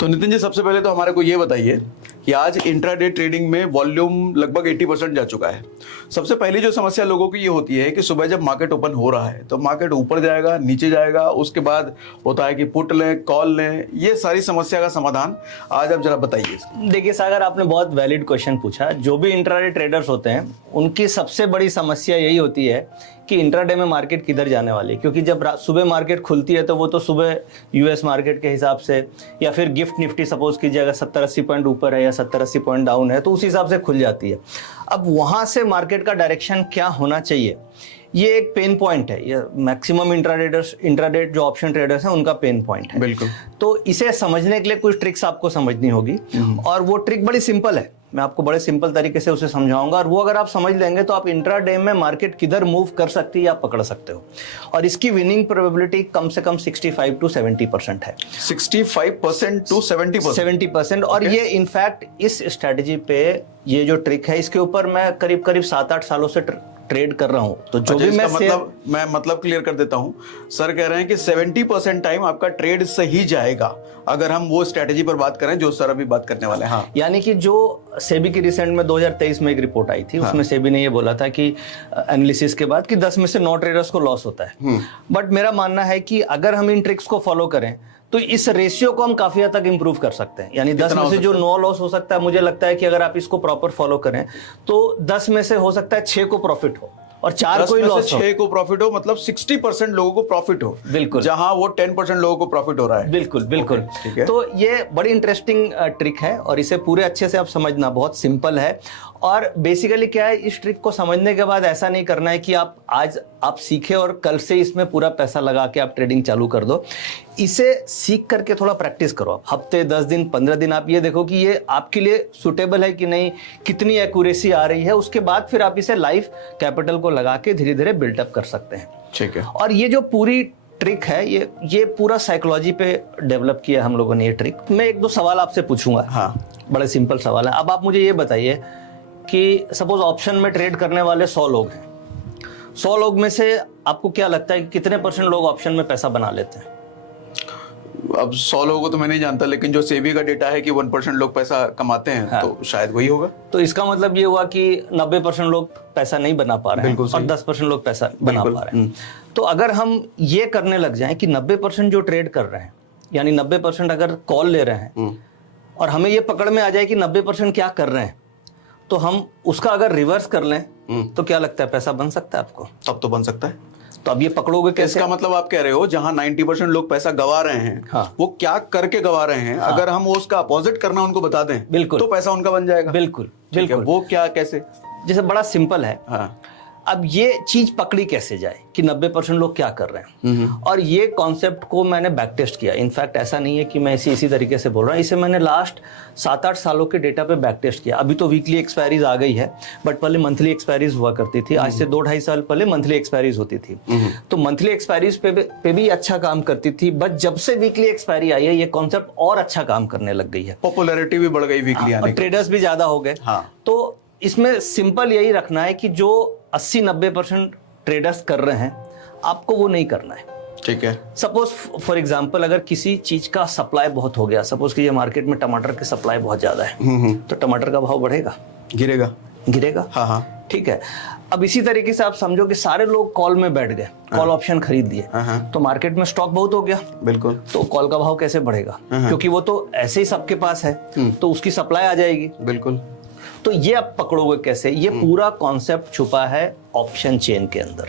तो नितिन जी, सबसे पहले तो हमारे को ये बताइए कि आज इंट्राडे ट्रेडिंग में वॉल्यूम लगभग 80% जा चुका है। सबसे पहली जो समस्या लोगों की ये होती है कि सुबह जब मार्केट ओपन हो रहा है तो मार्केट ऊपर जाएगा, नीचे जाएगा, उसके बाद होता है कि पुट लें, कॉल लें। ये सारी समस्या का समाधान आज आप जरा बताइए। देखिए सागर, आपने बहुत वैलिड क्वेश्चन पूछा। जो भी इंट्राडे ट्रेडर्स होते हैं उनकी सबसे बड़ी समस्या यही होती है कि इंट्राडे में मार्केट किधर जाने वाली है। क्योंकि जब सुबह मार्केट खुलती है तो वो तो सुबह यूएस मार्केट के हिसाब से या फिर गिफ्ट निफ्टी सपोज कीजिए अगर 70-80 पॉइंट ऊपर है या 70-80 पॉइंट डाउन है तो उस हिसाब से खुल जाती है। अब वहां से मार्केट का डायरेक्शन क्या होना चाहिए, ये एक पेन पॉइंट है। ये मैक्सिमम इंट्राडे जो ऑप्शन ट्रेडर्स हैं उनका पेन पॉइंट है। बिल्कुल। तो इसे समझने के लिए कुछ ट्रिक्स आपको समझनी होगी और वो ट्रिक बड़ी सिंपल है। मैं आपको बड़े सिंपल तरीके से उसे समझाऊंगा और वो अगर आप समझ लेंगे तो आप इंट्राडे में मार्केट किधर मूव कर सकती है आप पकड़ सकते हो। और इसकी विनिंग प्रोबेबिलिटी कम से कम 65 to 70% है। 65% to 70%। 70%। और ये इनफैक्ट इस स्ट्रेटजी पे ये जो ट्रिक है इसके ऊपर मैं करीब 7-8 सालों से ट्रेड कर रहा हूं। तो जो भी मैं मतलब क्लियर कर देता हूं। सर कह रहे हैं कि 70% टाइम आपका ट्रेड सही जाएगा अगर हम वो स्ट्रेटजी पर बात करें जो सर अभी बात करने वाले हैं। हाँ। यानी कि जो सेबी की रिसेंट में 2023 में एक रिपोर्ट आई थी। हाँ। उसमें सेबी ने ये बोला था कि एनालिसिस के बाद कि 10 में से 9 ट्रेडर्स को लॉस होता है। बट मेरा मानना है कि अगर हम इन ट्रिक्स को फॉलो करें तो इस रेशियो को हम काफी हद तक इंप्रूव कर सकते हैं। यानी 10 में से जो 9 लॉस हो सकता है, मुझे लगता है कि अगर आप इसको प्रॉपर फॉलो करें तो 10 में से हो सकता है 6 को प्रॉफिट हो और 4 को ही लॉस हो। 6 को प्रॉफिट हो मतलब 60% लोगों को प्रॉफिट हो। बिल्कुल। जहां वो 10% लोगों को प्रॉफिट हो रहा है। बिल्कुल बिल्कुल। ठीक है। तो ये बड़ी इंटरेस्टिंग ट्रिक है और इसे पूरे अच्छे से आप समझना बहुत सिंपल है। और बेसिकली क्या है, इस ट्रिक को समझने के बाद ऐसा नहीं करना है कि आज आप सीखे और कल से इसमें पूरा पैसा लगा के आप ट्रेडिंग चालू कर दो। इसे सीख करके थोड़ा प्रैक्टिस करो आप। हफ्ते 10 दिन 15 दिन आप ये देखो कि ये आपके लिए सुटेबल है कि नहीं, कितनी एक्यूरेसी आ रही है। उसके बाद फिर आप इसे लाइव कैपिटल को लगा के धीरे धीरे बिल्टअप कर सकते हैं। ठीक है। और ये जो पूरी ट्रिक है ये पूरा साइकोलॉजी पे डेवलप किया हम लोगों ने ये ट्रिक। मैं 1-2 सवाल आपसे पूछूंगा। हाँ। बड़े सिंपल सवाल है। अब आप मुझे ये बताइए कि सपोज ऑप्शन में ट्रेड करने वाले 100 लोग हैं। 100 लोग में से आपको क्या लगता है कि कितने % लोग ऑप्शन में पैसा बना लेते हैं? अब 100 लोगों को तो मैं नहीं जानता, लेकिन जो सेबी का डेटा है कि 1% लोग पैसा कमाते हैं। हाँ। तो शायद वही होगा। तो इसका मतलब ये हुआ कि 90% लोग पैसा नहीं बना पा रहे हैं और 10% लोग पैसा बना पा रहे हैं। तो अगर हम ये करने लग जाएं कि 90% जो ट्रेड कर रहे हैं, यानी 90% अगर कॉल ले रहे हैं और हमें ये पकड़ में आ जाए कि 90% क्या कर रहे हैं, तो हम उसका अगर रिवर्स कर लें तो क्या लगता है पैसा बन सकता है आपको? तब तो बन सकता है। तो अब ये पकड़ोगे कैसे? इसका मतलब आप कह रहे हो जहां 90% लोग पैसा गवा रहे हैं। हाँ। वो क्या करके गवा रहे हैं। हाँ। अगर हम वो उसका अपोजिट करना उनको बता दें बिल्कुल तो पैसा उनका बन जाएगा। बिल्कुल बिल्कुल। वो क्या, कैसे? जैसे बड़ा सिंपल है। हाँ। अब ये चीज पकड़ी कैसे जाए कि 90% लोग क्या कर रहे हैं। और ये कॉन्सेप्ट को मैंने बैक टेस्ट किया। इनफैक्ट ऐसा नहीं है कि मैं इसी तरीके से बोल रहा हूँ, इसे मैंने लास्ट 7-8 सालों के डेटा पे बैक टेस्ट किया। अभी तो वीकली एक्सपायरीज आ गई है, बट पहले मंथली एक्सपायरीज हुआ करती थी। आज से 2-2.5 साल पहले मंथली एक्सपायरीज होती थी। तो मंथली एक्सपायरीज पे भी अच्छा काम करती थी। बट जब से वीकली एक्सपायरी आई है ये कॉन्सेप्ट और अच्छा काम करने लग गई है। पॉपुलैरिटी भी बढ़ गई वीकली आने की। ट्रेडर्स भी ज्यादा हो गए। तो इसमें सिंपल यही रखना है कि जो 80-90% ट्रेडर्स कर रहे हैं आपको वो नहीं करना है। ठीक है। सपोज फॉर एग्जांपल अगर किसी चीज का सप्लाई बहुत हो गया, सपोज कि ये मार्केट में टमाटर की सप्लाई बहुत ज्यादा है, तो टमाटर का भाव बढ़ेगा, गिरेगा। हाँ। ठीक है। अब इसी तरीके से आप समझो कि सारे लोग कॉल में बैठ गए, कॉल ऑप्शन खरीद लिए, तो मार्केट में स्टॉक बहुत हो गया। बिल्कुल। तो कॉल का भाव कैसे बढ़ेगा? क्योंकि वो तो ऐसे ही सबके पास है, तो उसकी सप्लाई आ जाएगी। बिल्कुल। तो ये आप पकड़ोगे कैसे? ये पूरा कॉन्सेप्ट छुपा है ऑप्शन चेन के अंदर।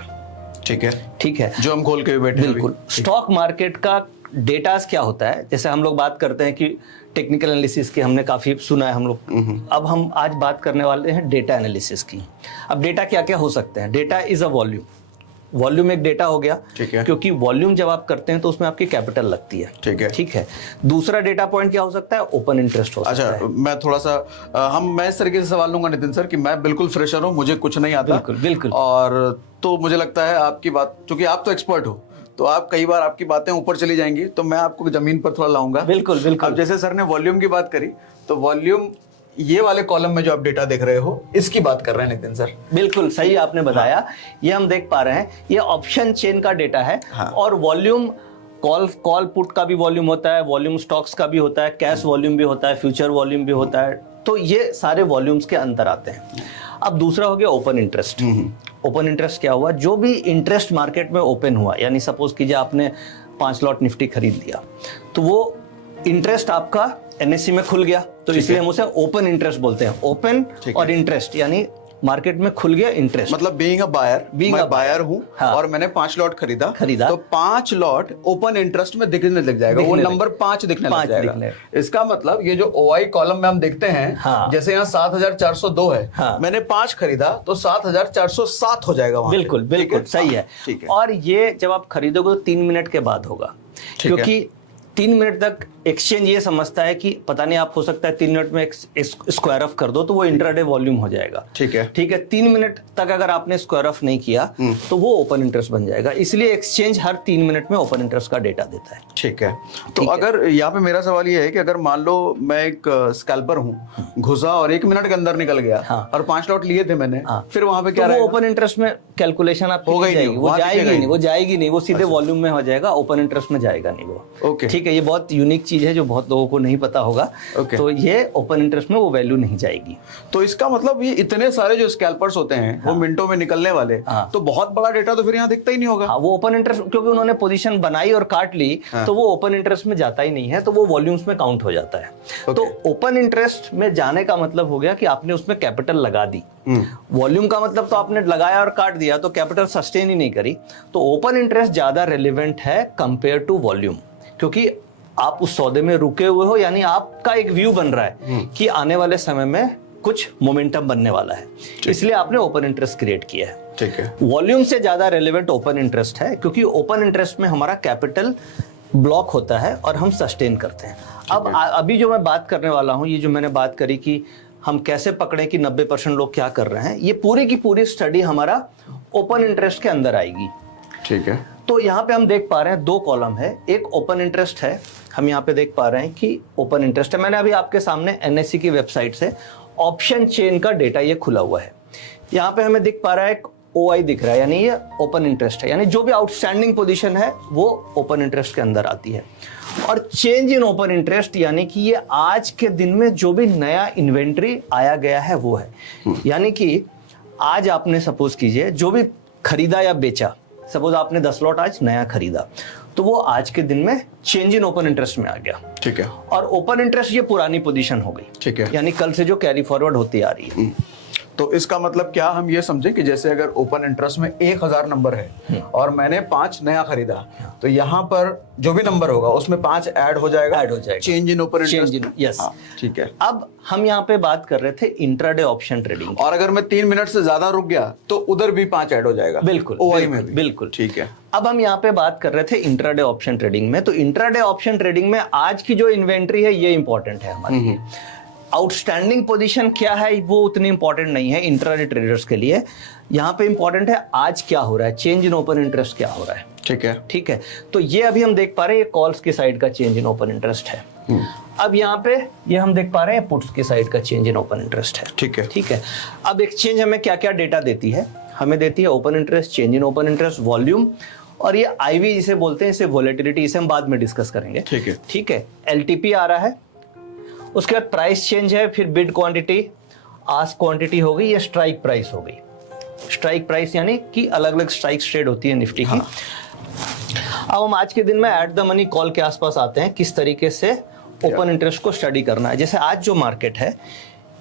ठीक है। जो हम खोल के बैठे। बिल्कुल। स्टॉक मार्केट का डेटास क्या होता है, जैसे हम लोग बात करते हैं कि टेक्निकल एनालिसिस की हमने काफी सुना है हम लोग। अब हम आज बात करने वाले हैं डेटा एनालिसिस की। अब डेटा क्या क्या हो सकते हैं? डेटा इज अ वॉल्यूम एक डेटा हो गया। क्योंकि वॉल्यूम जब आप करते हैं तो उसमें आपकी कैपिटल लगती है। ठीक है। दूसरा डेटा पॉइंट क्या हो सकता है? ओपन इंटरेस्ट हो सकता है। अच्छा, मैं थोड़ा सा मैं इस तरीके से सवाल लूंगा नितिन सर कि मैं बिल्कुल फ्रेशर हूँ, मुझे कुछ नहीं आता। बिल्कुल। और तो मुझे लगता है आपकी बात, क्योंकि आप तो एक्सपर्ट हो, तो आप कई बार आपकी बातें ऊपर चली जाएंगी, तो मैं आपको जमीन पर थोड़ा लाऊंगा। बिल्कुल। अब जैसे सर ने वॉल्यूम की बात करी, तो वॉल्यूम ये वाले कॉलम में जो आप डेटा देख रहे हो इसकी बात कर रहे हैं नितिन सर। बिल्कुल सही आपने बताया। ये हम देख पा रहे हैं, ये ऑप्शन चेन का डेटा है। और वॉल्यूम कॉल पुट का भी वॉल्यूम होता है, वॉल्यूम स्टॉक्स का भी होता है, कैश वॉल्यूम भी होता है, फ्यूचर वॉल्यूम भी होता है। तो ये सारे वॉल्यूम्स के अंतर आते हैं। अब दूसरा हो गया ओपन इंटरेस्ट। ओपन इंटरेस्ट क्या हुआ? जो भी इंटरेस्ट मार्केट में ओपन हुआ, यानी सपोज कीजिए आपने 5 लॉट निफ्टी खरीद लिया, तो वो इंटरेस्ट आपका एनएससी में खुल गया, तो इसलिए हम उसे ओपन इंटरेस्ट बोलते हैं। ओपन और इंटरेस्ट यानी मार्केट में खुल गया इंटरेस्ट। मतलब बीइंग अ बायर, मैं बायर हूँ और मैंने 5 लॉट खरीदा तो 5 लॉट ओपन इंटरेस्ट में दिखने लग जाएगा, वो नंबर 5 दिखने लग जाएगा। इसका मतलब ये जो ओआई कॉलम में हम देखते हैं, जैसे यहाँ 7402 है, मैंने 5 खरीदा तो 7407 हो जाएगा वहां। बिल्कुल बिल्कुल सही है। और ये जब आप खरीदोगे तो 3 मिनट के बाद होगा, क्योंकि 3 मिनट तक एक्सचेंज ये समझता है कि पता नहीं, आप हो सकता है 3 मिनट में स्क्वायर ऑफ कर दो तो वो इंट्राडे वॉल्यूम हो जाएगा। ठीक है 3 मिनट तक अगर आपने स्क्वायर ऑफ नहीं किया तो वो ओपन इंटरेस्ट बन जाएगा। इसलिए एक्सचेंज हर 3 मिनट में ओपन इंटरेस्ट का डेटा देता है। ठीक है, तो अगर यहाँ पे मेरा सवाल ये है कि अगर मान लो मैं एक स्कैल्पर हूँ, घुसा और 1 मिनट के अंदर निकल गया और 5 लॉट लिए थे मैंने, फिर वहां पे क्या रहेगा? ओपन इंटरेस्ट में कैलकुलेशन आप वो जाएगी नहीं, वो सीधे वॉल्यूम में हो जाएगा, ओपन इंटरेस्ट में जाएगा नहीं वो। ठीक है, ये बहुत यूनिक चीज है जो बहुत लोगों को नहीं पता होगा। तो ये ओपन इंटरेस्ट में वो वैल्यू नहीं जाएगी। तो इसका मतलब ये इतने सारे जो स्कैल्पर्स होते हैं वो मिनटों में निकलने वाले, तो बहुत बड़ा डेटा तो फिर यहाँ दिखता ही नहीं होगा। वो ओपन इंटरेस्ट, क्योंकि उन्होंने पोजीशन बनाई और काट ली, तो वो ओपन इंटरेस्ट में जाता ही नहीं है, तो वो वॉल्यूम्स में काउंट हो जाता है। तो ओपन इंटरेस्ट में जाने का मतलब हो गया कि आपने उसमें कैपिटल लगा दी। वॉल्यूम का मतलब तो आपने लगाया और काट दिया, तो कैपिटल सस्टेन ही नहीं करी। तो ओपन इंटरेस्ट ज्यादा रेलिवेंट है कंपेयर टू वॉल्यूम, क्योंकि आप उस सौदे में रुके हुए हो, यानी आपका एक व्यू बन रहा है कि आने वाले समय में कुछ मोमेंटम बनने वाला है, इसलिए आपने ओपन इंटरेस्ट क्रिएट किया है। ठीक है, वॉल्यूम से ज्यादा रेलेवेंट ओपन इंटरेस्ट है, क्योंकि ओपन इंटरेस्ट में हमारा कैपिटल ब्लॉक होता है और हम सस्टेन करते हैं। अब अभी जो मैं बात करने वाला हूं, ये जो मैंने बात करी कि हम कैसे पकड़े कि 90% लोग क्या कर रहे हैं, ये पूरी की पूरी स्टडी हमारा ओपन इंटरेस्ट के अंदर आएगी। ठीक है, तो यहाँ पे हम देख पा रहे हैं 2 कॉलम है, एक ओपन इंटरेस्ट है, हम यहाँ पे देख पा रहे हैं कि ओपन इंटरेस्ट है। मैंने अभी आपके सामने एनएससी की वेबसाइट से ऑप्शन चेन का डेटा ये खुला हुआ है। यहाँ पे हमें दिख पा रहा है एक ओआई दिख रहा है, यानी ये ओपन इंटरेस्ट है, यानी जो भी आउटस्टैंडिंग पोजीशन है वो ओपन इंटरेस्ट के अंदर आती है। और चेंज इन ओपन इंटरेस्ट यानी कि ये आज के दिन में जो भी नया इन्वेंट्री आया गया है वो है। यानी कि आज आपने सपोज कीजिए जो भी खरीदा या बेचा, सपोज आपने 10 लॉट आज नया खरीदा, तो वो आज के दिन में चेंज इन ओपन इंटरेस्ट में आ गया। ठीक है, और ओपन इंटरेस्ट ये पुरानी पोजीशन हो गई। ठीक है, यानी कल से जो कैरी फॉरवर्ड होती आ रही है। तो इसका मतलब क्या हम ये समझे कि जैसे अगर ओपन इंटरेस्ट में 1000 नंबर है और मैंने 5 नया खरीदा, तो यहाँ पर जो भी नंबर होगा उसमें 5 ऐड हो जाएगा change in open interest. Yes, ठीक है। अब हम यहाँ पे बात कर रहे थे इंट्राडे ऑप्शन ट्रेडिंग, और अगर मैं 3 मिनट से ज्यादा रुक गया तो उधर भी 5 ऐड हो जाएगा। बिल्कुल, ओआई में भी। बिल्कुल ठीक है। अब हम यहाँ पे बात कर रहे थे इंट्राडे ऑप्शन ट्रेडिंग में। तो इंट्राडे ऑप्शन ट्रेडिंग में आज की जो इन्वेंट्री है ये इंपॉर्टेंट है हमारे लिए। आउटस्टैंडिंग पोजीशन क्या है वो उतनी इंपॉर्टेंट नहीं है इंट्राडे ट्रेडर्स के लिए। यहाँ पे इंपॉर्टेंट है आज क्या हो रहा है, चेंज इन ओपन इंटरेस्ट क्या हो रहा है। ठीक है, ठीक है। तो ये अभी हम देख पा रहे हैं, ये कॉल्स की साइड का चेंज इन ओपन इंटरेस्ट है। अब यहाँ पे ये हम देख पा रहे हैं पुट्स की साइड का चेंज इन ओपन इंटरेस्ट है। ठीक है, ठीक है। अब एक्सचेंज हमें क्या क्या डेटा देती है? हमें देती है open interest, change in open interest, volume, और ये आईवी जिसे बोलते हैं, इसे वोलेटिलिटी, इसे हम बाद में डिस्कस करेंगे। ठीक है, ठीक है। एलटीपी आ रहा है, उसके बाद प्राइस चेंज है, फिर बिड क्वांटिटी, आस्क क्वांटिटी हो गई, ये स्ट्राइक प्राइस हो गई। स्ट्राइक प्राइस यानी कि अलग अलग स्ट्राइक्स ट्रेड होती है निफ्टी की। अब हम आज के दिन में एट द मनी कॉल के आसपास आते हैं, किस तरीके से ओपन इंटरेस्ट को स्टडी करना है। जैसे आज जो मार्केट है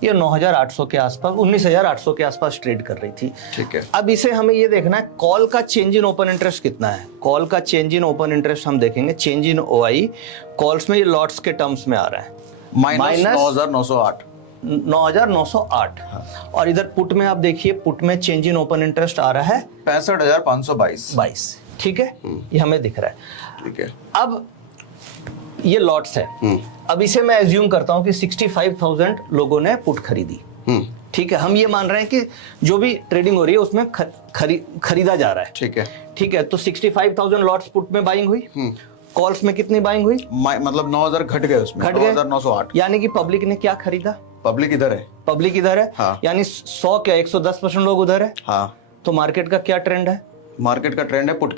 ये 9800 के आसपास, 19800 के आसपास ट्रेड कर रही थी। ठीक है। अब इसे हमें ये देखना है कॉल का चेंज इन ओपन इंटरेस्ट कितना है। कॉल का चेंज इन ओपन इंटरेस्ट हम देखेंगे, चेंज इन ओआई कॉल्स में ये लॉट्स के टर्म्स में आ रहा है, माइनस 9908। 9908। और इधर पुट में आप देखिए, पुट में चेंज इन ओपन इंटरेस्ट आ रहा है 65,522। ठीक है, ये हमें दिख रहा है। ठीक है। अब ये लॉट्स है। अब इसे मैं एज्यूम करता हूं कि 65,000 लोगों ने पुट खरीदी। ठीक है, हम ये मान रहे हैं कि जो भी ट्रेडिंग हो रही है उसमें खरीदा जा रहा है। ठीक है, ठीक है। तो 65,000 लॉट्स पुट में बाइंग हुई, कॉल्स में कितनी बाइंग हुई? मतलब 9000 घट गए उसमें, घट गए 9908। यानी कि पब्लिक ने क्या खरीदा? पब्लिक इधर है, पब्लिक इधर है। हाँ। यानी 100 क्या 110% लोग उधर है। हाँ। तो मार्केट का क्या ट्रेंड है? मार्केट का ट्रेंड है पुट